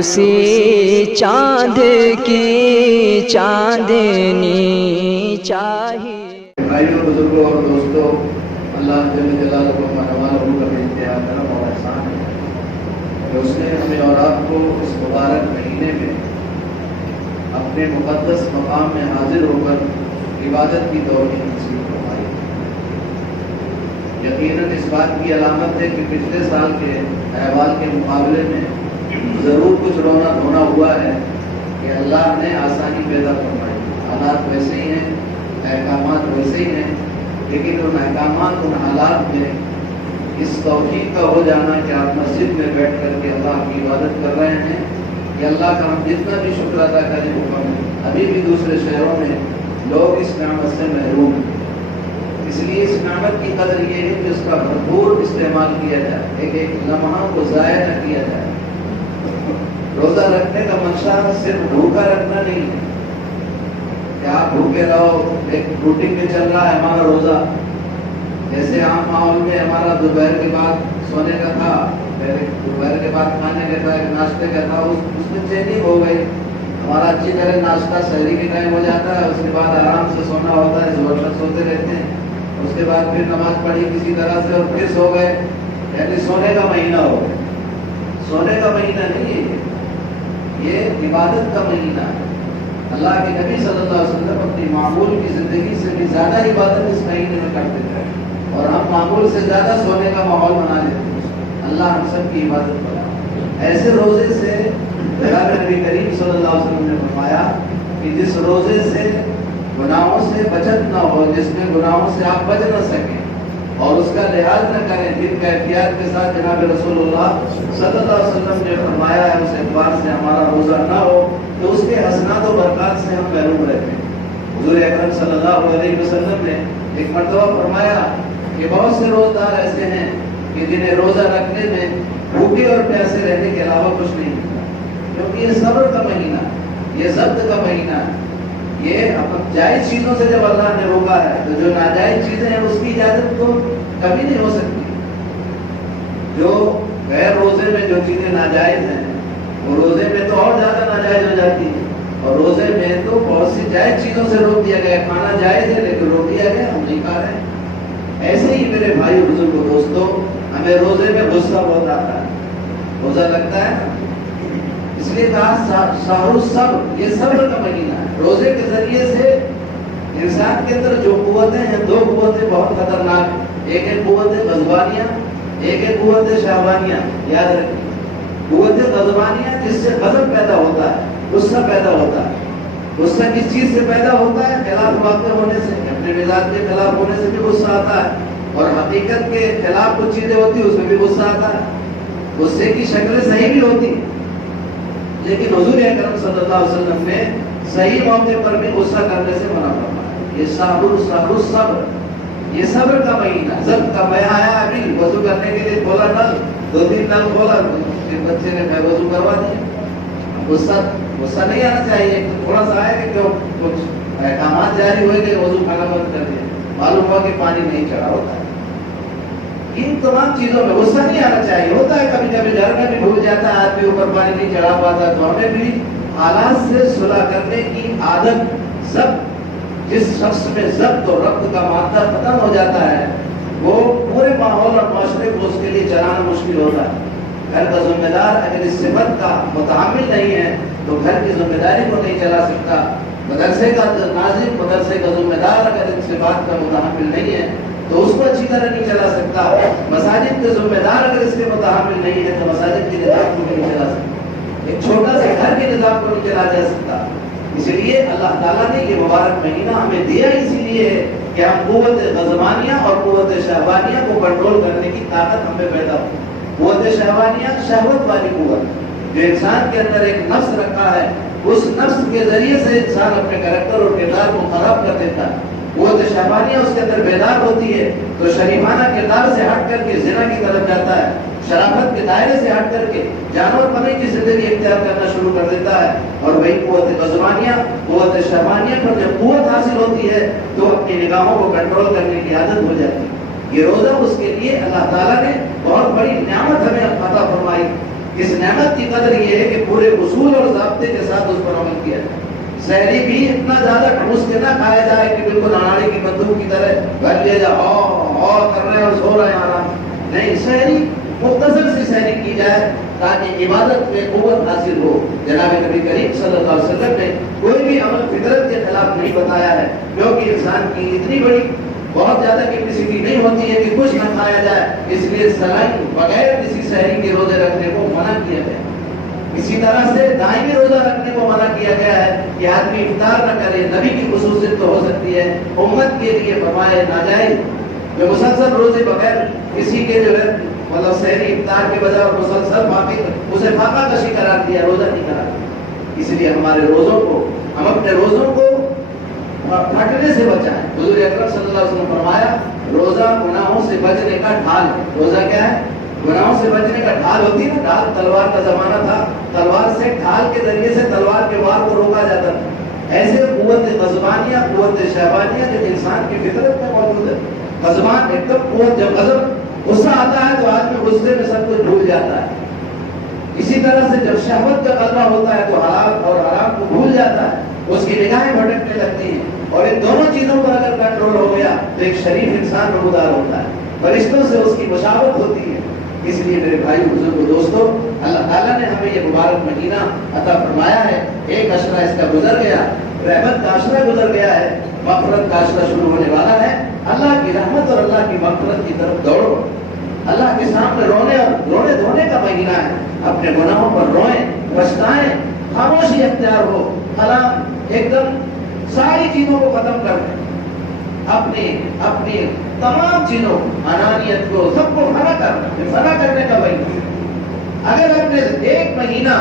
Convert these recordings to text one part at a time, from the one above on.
اسی چاند کی چاندنی چاہیے۔ بھائیوں، بزرگوں اور دوستوں، اللہ جل جلالہ و منوالہ کا بے انتہا کرم اور احسان ہے کہ اس نے ہمیں اور آپ کو اس مبارک مہینے میں اپنے مقدس مقام میں حاضر ہو کر عبادت کی توفیق نصیب فرمائی۔ یقیناً اس بات کی علامت ہے کہ پچھلے سال کے احوال کے مقابلے میں ضرور کچھ رونا دھونا ہوا ہے کہ اللہ نے آسانی پیدا فرمائی۔ حالات ویسے ہی ہیں، احکامات ویسے ہی ہیں، لیکن ان احکامات ان حالات میں اس توفیق کا ہو جانا کہ آپ مسجد میں بیٹھ کر کے اللہ کی عبادت کر رہے ہیں، کہ اللہ کا ہم جتنا بھی شکر ادا کریں وہ کم ہے۔ ابھی بھی دوسرے شہروں میں لوگ اس نعمت سے محروم ہیں۔ اس لیے اس نعمت کی قدر یہ ہے کہ اس کا بھرپور استعمال کیا جائے، ایک ایک لمحہ کو ضائع نہ کیا جائے۔ روزہ رکھنے کا منشا صرف بھوکا رکھنا نہیں ہے کہ آپ بھوکے رہو، ایک روٹین میں چل رہا ہے ہمارا روزہ۔ جیسے عام ماحول میں ہمارا دوپہر کے بعد سونے کا تھا، پہلے دوپہر کے بعد کھانے کا تھا، ناشتے کا تھا، اس میں چینج ہو گئی۔ ہمارا اچھی طرح ناشتہ سحری کے ٹائم ہو جاتا ہے، اس کے بعد آرام سے سونا ہوتا ہے، زور سے سوتے رہتے ہیں، اس کے بعد پھر نماز پڑھی کسی طرح سے اور پھر سو گئے، یعنی سونے کا مہینہ ہو گیا۔ سونے کا مہینہ نہیں ہے یہ عبادت کا مہینہ ہے۔ اللہ کے نبی صلی اللہ علیہ وسلم اپنی معمول کی زندگی سے بھی زیادہ عبادت اس مہینے میں کرتے تھے، اور ہم معمول سے زیادہ سونے کا ماحول بنا لیتے ہیں۔ اللہ ہم سب کی عبادت بنا۔ ایسے روزے سے جناب نبی کریم صلی اللہ علیہ وسلم نے فرمایا کہ جس روزے سے گناہوں سے بچت نہ ہو، جس میں گناہوں سے آپ بچ نہ سکیں اور اس کا لحاظ نہ کریں، جن کا احتیاط کے ساتھ جناب رسول اللہ صلی اللہ علیہ وسلم نے فرمایا ہے اس اعتبار سے ہمارا روزہ نہ ہو تو اس کے حسنات و برکات سے ہم محروم رہتے ہیں۔ حضور اکرم صلی اللہ علیہ وسلم نے ایک مرتبہ فرمایا کہ بہت سے روزدار ایسے ہیں کہ جنہیں روزہ رکھنے میں بھوکے اور پیاسے رہنے کے علاوہ کچھ نہیں ملتا، کیونکہ یہ صبر کا مہینہ ہے، یہ ضبط کا مہینہ ہے۔ یہ جائز چیزوں سے جب اللہ نے روکا ہے تو جو ناجائز چیزیں ہیں اس کی اجازت تو کبھی نہیں ہو سکتی۔ جو غیر روزے میں جو چیزیں ناجائز ہیں وہ روزے میں تو اور زیادہ ناجائز ہو جاتی ہے، اور روزے میں تو بہت سی جائز چیزوں سے روک دیا گیا۔ کھانا جائز ہے لیکن روک دیا گیا، ہم نہیں کھا رہے ہیں۔ ایسے ہی میرے بھائی بزرگوں دوستوں، ہمیں روزے میں غصہ بہت آتا ہے، روزہ لگتا ہے نا، اس لیے کہا شہر الصبر، یہ صبر کا مہینہ ہے۔ روزے کے ذریعے سے انسان کے اندر جو قوتیں ہیں، دو قوتیں بہت خطرناک ہیں، ایک ہے قوت غضبانیہ، ایک ہے قوت شہوانیہ۔ یاد رکھیں، قوت غضبانیہ جس سے غضب پیدا ہوتا ہے، غصہ پیدا ہوتا ہے۔ غصہ کس چیز سے پیدا ہوتا ہے؟ خلاف واقع ہونے سے، اپنے مزاج کے خلاف ہونے سے بھی غصہ آتا ہے، اور حقیقت کے خلاف کچھ چیزیں ہوتی ہیں اس میں بھی غصہ آتا ہے۔ غصے کی شکلیں صحیح بھی ہوتی ہیں، لیکن حضور اکرم صلی اللہ علیہ وسلم نے صحیح موقع پر بھی غصہ کرنے سے منع فرمایا۔ یہ شہر الصبر، یہ صبر کا مہینہ، ضبط کا۔ میں آیا ابھی وضو کرنے کے لیے کھولا نل، 2-3 نل کھولا، بچے نے میں وضو کروا دیا۔ غصہ نہیں آنا چاہیے، تھوڑا سا آئے کہ کچھ احکامات جاری ہوئے کہ وضو کھانا بند کر دیا، معلوم ہوا کہ پانی نہیں چڑھا ہوتا ہے۔ ان تمام چیزوں میں غصہ نہیں آنا چاہیے۔ ہوتا ہے کبھی کبھی گھر میں بھی بھول جاتا ہے آدمی، اوپر پانی نہیں چڑھا پاتا، تو ہمیں بھی حالات سے صلح کرنے کی عادت، ضبط، جس شخص میں ضبط اور ربط کا مادہ ختم ہو جاتا ہے وہ پورے ماحول اور معاشرے کو اس کے لیے چلانا مشکل ہوتا ہے۔ گھر کا ذمہ دار اگر اس صفت کا متحمل نہیں ہے تو گھر کی ذمہ داری کو نہیں چلا سکتا۔ مدرسے کا ناظم، مدرسے کا ذمہ دار اگر ان صفات کا متحمل نہیں ہے تو اس کو اچھی طرح نہیں چلا سکتا۔ مساجد کے ذمہ دار اگر اس کے متحمل نہیں ہے تو مساجد کے نظام کو نہیں چلا سکتا، ایک چھوٹا سا گھر کے نظام کو نہیں چلا جا سکتا۔ اس لیے اللہ تعالیٰ نے یہ مبارک مہینہ ہمیں دیا اسی لیے ہے کہ ہم قوت غضبانیہ اور قوت شہوانیہ کو کنٹرول کرنے کی طاقت ہم میں پیدا ہو۔ قوت شہوانیہ شہوت والی قوت جو انسان کے اندر ایک نفس رکھا ہے، اس نفس کے ذریعے سے انسان اپنے کریکٹر اور کردار کو خراب کر دیتا ہے۔ قوت شہوانیہ اس کے اندر بیدار ہوتی ہے تو شریفانہ کردار سے ہٹ کر کے زنا کی طرف جاتا ہے، شرافت کے دائرے سے ہٹ کر کے جانور پنے کی زندگی اختیار کرنا شروع کر دیتا ہے۔ اور وہی قوت غضبانیہ، قوت شہوانیہ پر جب قوت حاصل ہوتی ہے تو اپنی نگاہوں کو کنٹرول کرنے کی عادت ہو جاتی ہے۔ یہ روزہ اس کے لیے اللہ تعالیٰ نے بہت بڑی نعمت ہمیں عطا فرمائی۔ اس نعمت کی قدر یہ ہے کہ پورے اصول اور ضابطے کے ساتھ اس پر عمل کیا جائے. سحری بھی اتنا زیادہ ٹھوس کے نہ کھایا جائے کہ بالکل اناڑی کی بندوق کی طرح بھر لیا جائے اور کر رہے ہیں اور سو رہے ہیں آرام. نہیں، سحری مختصر سی سحری کی جائے تاکہ عبادت میں قوت حاصل ہو. جناب نبی کریم صلی اللہ علیہ وسلم نے کوئی بھی عمل فطرت کے خلاف نہیں بتایا ہے، کیونکہ انسان کی اتنی بڑی بہت زیادہ کیپیسٹی نہیں ہوتی ہے کہ کچھ نہ کھایا جائے. اس لیے سلنگ بغیر کسی سحری کے روزے رکھنے کو منع کیا گیا. اسی طرح سے دائمی روزہ رکھنے کو منع کیا گیا ہے کہ آدمی افطار نہ کرے. نبی کی خصوصیت تو ہو سکتی ہے، امت کے لیے فرمائے ناجائز جو مسلسل روزے بغیر کسی کے جو ہے مطلب سحری افطار کے بجائے مسلسل باقی اسے فاقہ کشی قرار دیا، روزہ نہیں قرار دیا. اس لیے ہمارے روزوں کو، ہم اپنے روزوں کو پھٹنے سے بچائیں. حضور اکرم صلی اللہ علیہ وسلم فرمایا روزہ گناہوں سے بچنے کا ڈھال ہے. روزہ کیا ہے؟ گناہوں سے بچنے کا ڈھال ہوتی ہے نا. ڈھال تلوار کا زمانہ تھا، تلوار سے ڈھال کے ذریعے سے تلوار کے وار کو روکا جاتا تھا. ایسے قوت غضبانیہ، قوت شہوانیہ جو انسان کی فطرت میں موجود ہے. غضبان ایک دم قوت، جب غضب غصہ آتا ہے تو آدمی غصے میں سب کچھ بھول جاتا ہے. اسی طرح سے جب شہوت کا غلبہ ہوتا ہے تو حلال اور حرام کو بھول جاتا ہے، اس کی نگاہیں بھٹکنے لگتی ہیں. اور ان دونوں چیزوں پر اگر کنٹرول ہو گیا تو ایک شریف انسان نمودار ہوتا ہے، فرشتوں سے اس کی مشابہت ہوتی ہے. اس لیے میرے بھائی بزرگ دوستو، اللہ تعالیٰ نے ہمیں یہ مبارک مہینہ عطا فرمایا ہے. ایک عشرہ اس کا گزر گیا، رحمت کا عشرہ گزر گیا ہے، مغفرت کا عشرہ شروع ہونے والا ہے. اللہ کی رحمت اور اللہ کی مغفرت کی طرف دوڑو. اللہ کے سامنے رونے اور رونے دھونے کا مہینہ ہے. اپنے گناہوں پر روئیں، پچھتائیں، خاموشی اختیار ہو. کلام ایک دم ساری چیزوں کو ختم کر دیں. اپنی تمام چیزوں، انانیت کو، سب کو فنا کرنے کا مہینہ. اگر آپ نے ایک مہینہ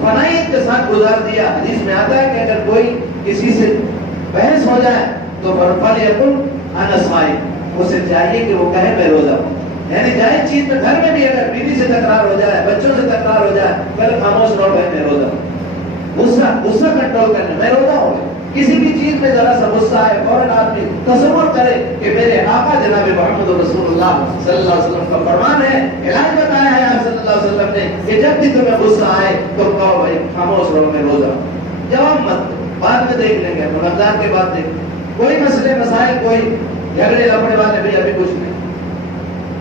فنائیت کے ساتھ گزار دیا، حدیث میں آتا ہے کہ اگر کوئی کسی سے بحث ہو جائے تو فَلْيَقُلْ أَنَا صَائِمٌ، اسے چاہیے کہ وہ کہے میں روزہ ہوں. یعنی جائز چیز میں گھر میں بھی اگر بیوی سے تکرار ہو جائے، بچوں سے تکرار ہو جائے، پہلے خاموش رہو بھائی میں روزہ ہوں. غصہ کنٹرول کرنا، میں روزہ ہوں. کسی بھی چیز میں ذرا سا غصہ آئے فوراً آدمی تصور کرے کہ میرے آقا جناب محمد رسول اللہ صلی اللہ علیہ وسلم کا فرمان ہے، علاج بتایا ہے آپ صلی اللہ علیہ وسلم نے کہ جب بھی تمہیں غصہ آئے تو کہو بھائی خاموش رہو میں روزہ ہوں. جواب مت دو، بعد میں دیکھ لیں گے، رمضان کے بعد دیکھ. کوئی مسئلے مسائل، کوئی جھگڑے لپڑے والے بھی ابھی کچھ نہیں.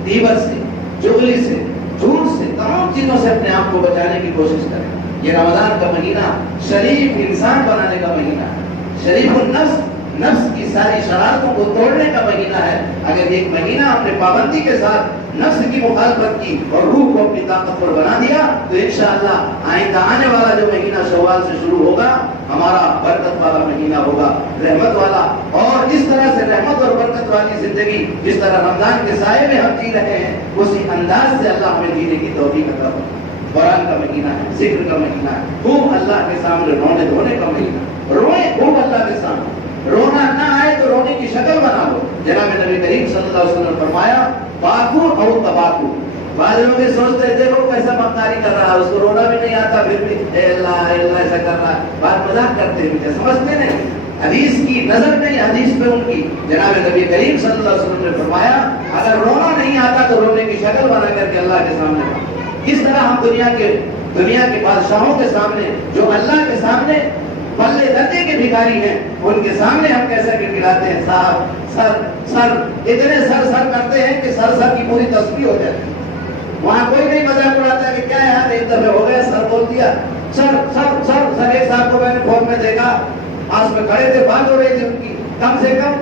غیبت سے، چغلی سے، جھوٹ سے، تمام چیزوں سے اپنے آپ کو بچانے کی کوشش کریں. یہ رمضان کا مہینہ شریف انسان بنانے کا مہینہ ہے. شریف النفس، نفس کی ساری شرارتوں کو توڑنے کا مہینہ ہے. اگر ایک مہینہ ہم نے پابندی کے ساتھ نفس کی مخالفت کی اور روح کو اپنی طاقتور بنا دیا تو انشاءاللہ آئندہ آنے والا جو مہینہ شوال سے شروع ہوگا ہمارا برکت والا مہینہ ہوگا، رحمت والا. اور اس طرح سے رحمت اور برکت والی زندگی جس طرح رمضان کے سائے میں ہم جی رہے ہیں اسی انداز سے اللہ ہمیں جینے کی توفیق عطا فرمائے. قرآن کا مہینہ ہے، ذکر کا مہینہ ہے، خوب اللہ کے سامنے رونے دھونے کا مہینہ. روئیں خوب اللہ کے سامنے. رونا نہ آئے تو رونے کی شکل بنا لو. جناب نبی کریم صلی اللہ علیہ وسلم نے فرمایا باکو او تباکو. بعض لوگ یہ سوچتے تھے وہ کیسا مختاری کر رہا ہے، اس کو رونا بھی نہیں آتا پھر بھی اے اللہ ایسا کر رہا ہے. بات مذاق کرتے ہیں، سمجھتے نہیں. حدیث کی نظر نہیں، حدیث پہ ان کی. جناب نبی کریم صلی اللہ علیہ وسلم نے فرمایا اگر رونا نہیں آتا تو رونے کی شکل بنا کر کے اللہ کے سامنے. کس طرح ہم دنیا کے بادشاہوں کے سامنے جو اللہ کے سامنے پلے درجے کے بھکاری ہیں ان کے سامنے ہم کیسا گڑگڑاتے ہیں، صاحب سر اتنے سر کرتے ہیں کہ سر کی پوری تسبیح ہو جاتی ہے. وہاں کوئی نہیں مذاق اڑاتا کہ کیا یار ایک دفعہ ہو گیا سر بول دیا. سر ایک صاحب کو میں نے فون میں دیکھا، آس میں کھڑے تھے، بات ہو رہی تھی ان کی، کم سے کم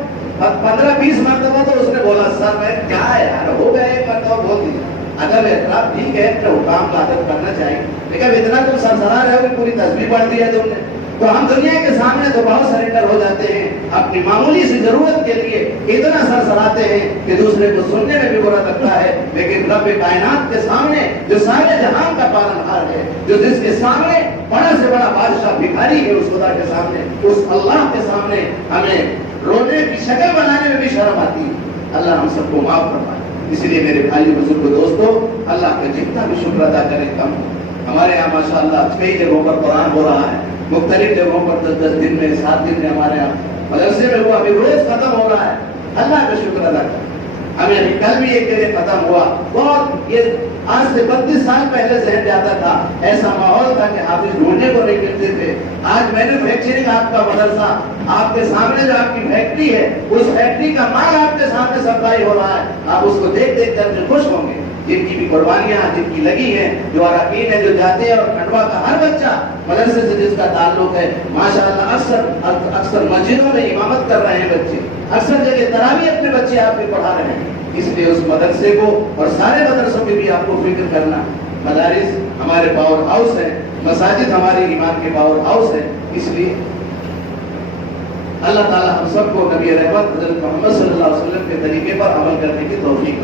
15-20 مرتبہ تو اس نے بولا سر میں کیا ہے یار ہو گیا ایک مرتبہ بول دیا. اگر اعتراف ٹھیک ہے تو حکام کا ادب کرنا چاہیے، لیکن اتنا تم سرسرا رہے ہو کہ پوری تسبیح پڑھ دی ہے تم نے. تو ہم دنیا کے سامنے تو بہت سرنڈر ہو جاتے ہیں، اپنی معمولی سی ضرورت کے لیے اتنا سرسراتے ہیں کہ دوسرے کو سننے میں بھی برا لگتا ہے. لیکن رب کائنات کے سامنے جو سارے جہان کا پالنہار ہے، جو جس کے سامنے بڑا سے بڑا بادشاہ بھکاری ہے، اس خدا کے سامنے، اس اللہ کے سامنے ہمیں رونے کی شکل بنانے میں بھی شرم آتی ہے. اللہ ہم سب کو معاف فرمائے. اس لیے میرے بھائی بزرگ دوستو، اللہ کا جتنا بھی شکر ادا کریں کم. ہمارے یہاں ماشاءاللہ کئی جگہوں پر قرآن ہو رہا ہے، مختلف جگہوں پر 10 دن میں 7 دن میں ہمارے یہاں مدرسے میں ہوا، ابھی روز ختم ہو رہا ہے. اللہ کا شکر ادا کریں. ہمیں ابھی کل بھی ایک جگہ ختم ہوا، بہت یہ آج سے 32 سال پہلے ذہن جاتا تھا، ایسا ماحول تھا کہ حافظ ڈھونڈنے کو نہیں ملتے تھے۔ آج مینوفیکچرنگ آپ کا مدرسہ آپ کے سامنے، جو آپ کی فیکٹری ہے، اس فیکٹری کا مال آپ کے سامنے سپلائی ہو رہا ہے، آپ اس کو دیکھ دیکھ کر کے خوش ہوں گے۔ جن کی بھی قربانیاں جن کی لگی ہیں، جو اراکین ہیں، جو جاتے ہیں، اور کھنڈوا کا ہر بچہ مدرسے سے جس کا تعلق ہے، ماشاءاللہ اکثر مسجدوں میں امامت کر رہے ہیں بچے، اکثر جگہ تراویح اپنے بچے آپ کے پڑھا رہے ہیں۔ اس لیے اس مدرسے کو اور سارے مدرسوں کی بھی آپ کو فکر کرنا۔ مدارس ہمارے پاور ہاؤس ہیں، مساجد ہمارے ایمان کے پاور ہاؤس ہیں، اس لیے اللہ تعالی ہم سب کو نبی رحمت حضرت محمد صلی اللہ علیہ وسلم کے طریقے پر عمل کرنے کی توفیق